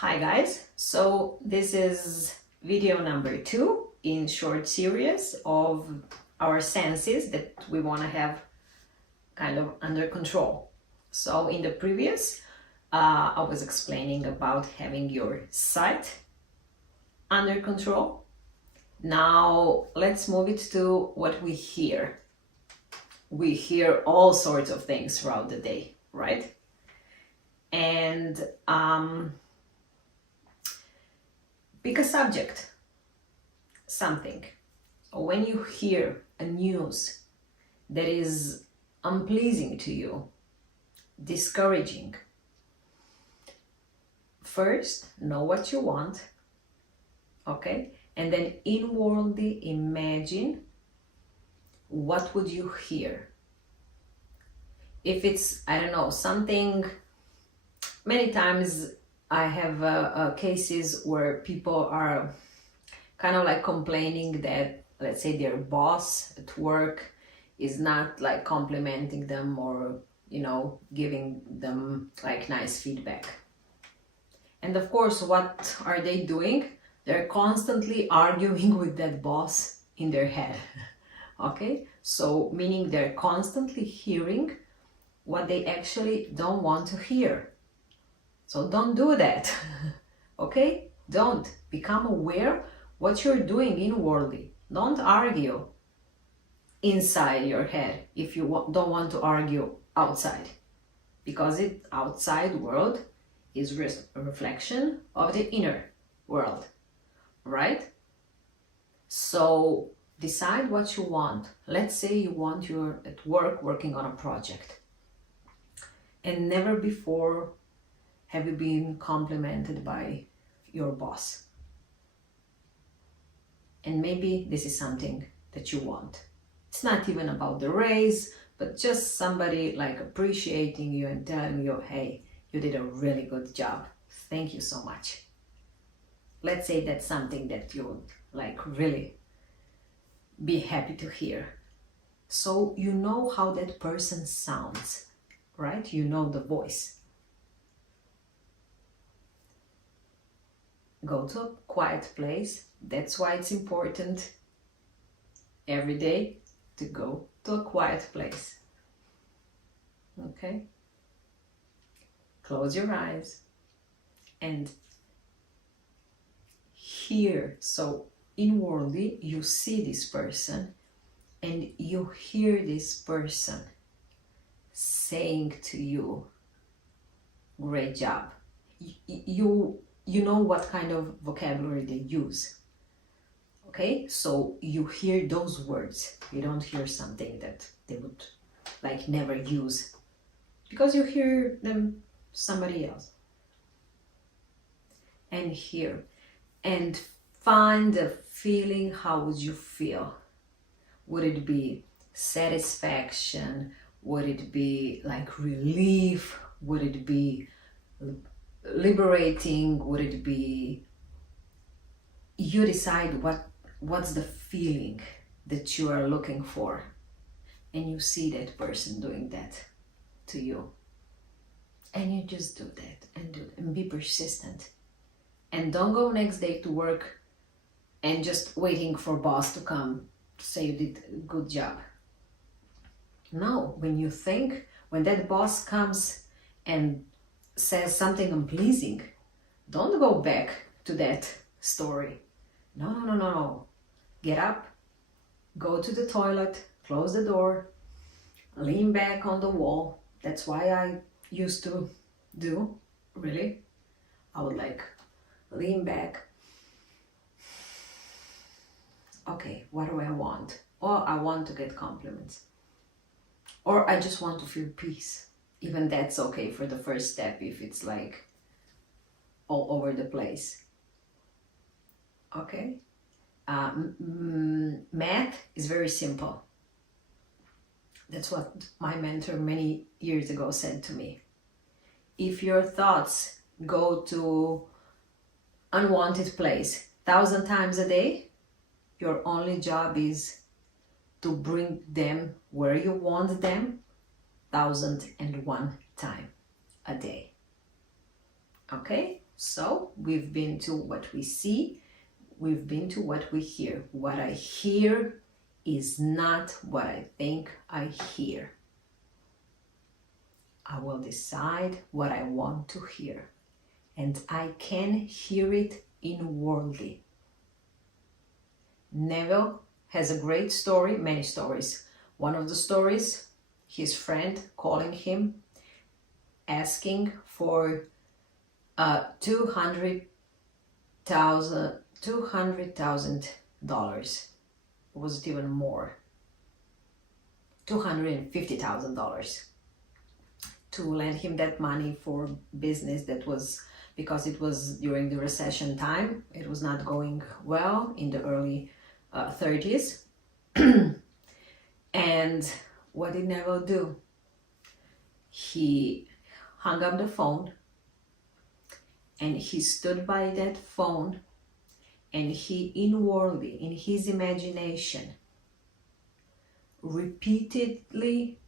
Hi guys, so this is video number 2 in short series of our senses that we want to have kind of under control. So in the previous I was explaining about having your sight under control. Now let's move it to what we hear. We hear all sorts of things throughout the day, right? And pick a subject, something. When you hear a news that is unpleasing to you, discouraging, first know what you want, okay? And then inwardly imagine what would you hear. If it's, I don't know, something, many times I have cases where people are kind of like complaining that, let's say, their boss at work is not like complimenting them or, you know, giving them like nice feedback. And of course, what are they doing? They're constantly arguing with that boss in their head. Okay, so meaning they're constantly hearing what they actually don't want to hear. So don't do that. Okay, don't. Become aware what you're doing inwardly. Don't argue inside your head if you don't want to argue outside, because the outside world is a reflection of the inner world, right? So decide what you want. Let's say you want, you're at work working on a project, and never before have you been complimented by your boss. And maybe this is something that you want. It's not even about the raise, but just somebody like appreciating you and telling you, hey, you did a really good job. Thank you so much. Let's say that's something that you would like really be happy to hear. So you know how that person sounds, right? You know the voice. Go to a quiet place. That's why it's important every day to go to a quiet place. Okay? Close your eyes and hear. So inwardly you see this person and you hear this person saying to you, great job. You know what kind of vocabulary they use. Okay, so you hear those words. You don't hear something that they would like never use, because you hear them somebody else. And hear and find a feeling. How would you feel? Would it be satisfaction? Would it be like relief? Would it be liberating? Would it be, you decide what's the feeling that you are looking for, and you see that person doing that to you, and you just do that and do it and be persistent. And don't go next day to work and just waiting for boss to come to say you did a good job. No, when that boss comes and says something unpleasing, don't go back to that story. No. Get up, go to the toilet, close the door, lean back on the wall. That's why I used to do, really. I would like lean back. Okay, what do I want? Or I want to get compliments. Or I just want to feel peace. Even that's okay for the first step if it's like all over the place. Okay? Math is very simple. That's what my mentor many years ago said to me. If your thoughts go to unwanted place 1,000 times a day, your only job is to bring them where you want them 1,001 time a day. Okay, So we've been to what we see, we've been to what we hear. What I hear is not what I think I hear. I will decide what I want to hear, and I can hear it inwardly. Neville has a great story, many stories. One of the stories, his friend calling him, asking for $200,000. Was it even more? $250,000 to lend him that money for business that was, because it was during the recession time. It was not going well in the early 30s. And what did Neville do? He hung up the phone and he stood by that phone, and he inwardly, in his imagination, repeatedly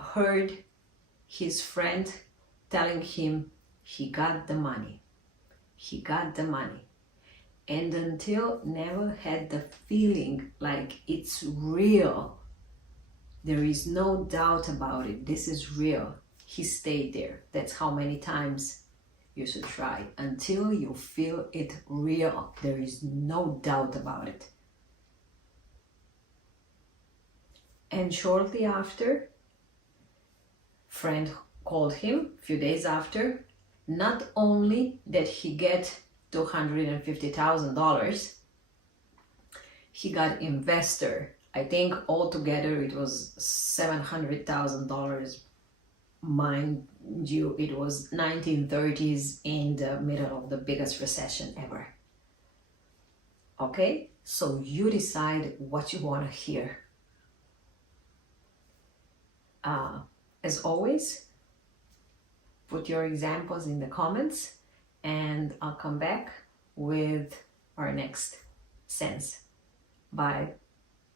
heard his friend telling him he got the money. He got the money. And until Neville had the feeling like it's real, there is no doubt about it, this is real, he stayed there. That's how many times you should try, until you feel it real. There is no doubt about it. And shortly after, friend called him a few days after. Not only did he get $250,000, he got investor. I think altogether it was $700,000. Mind you, it was 1930s in the middle of the biggest recession ever. Okay, so you decide what you want to hear. As always, put your examples in the comments and I'll come back with our next sense. Bye.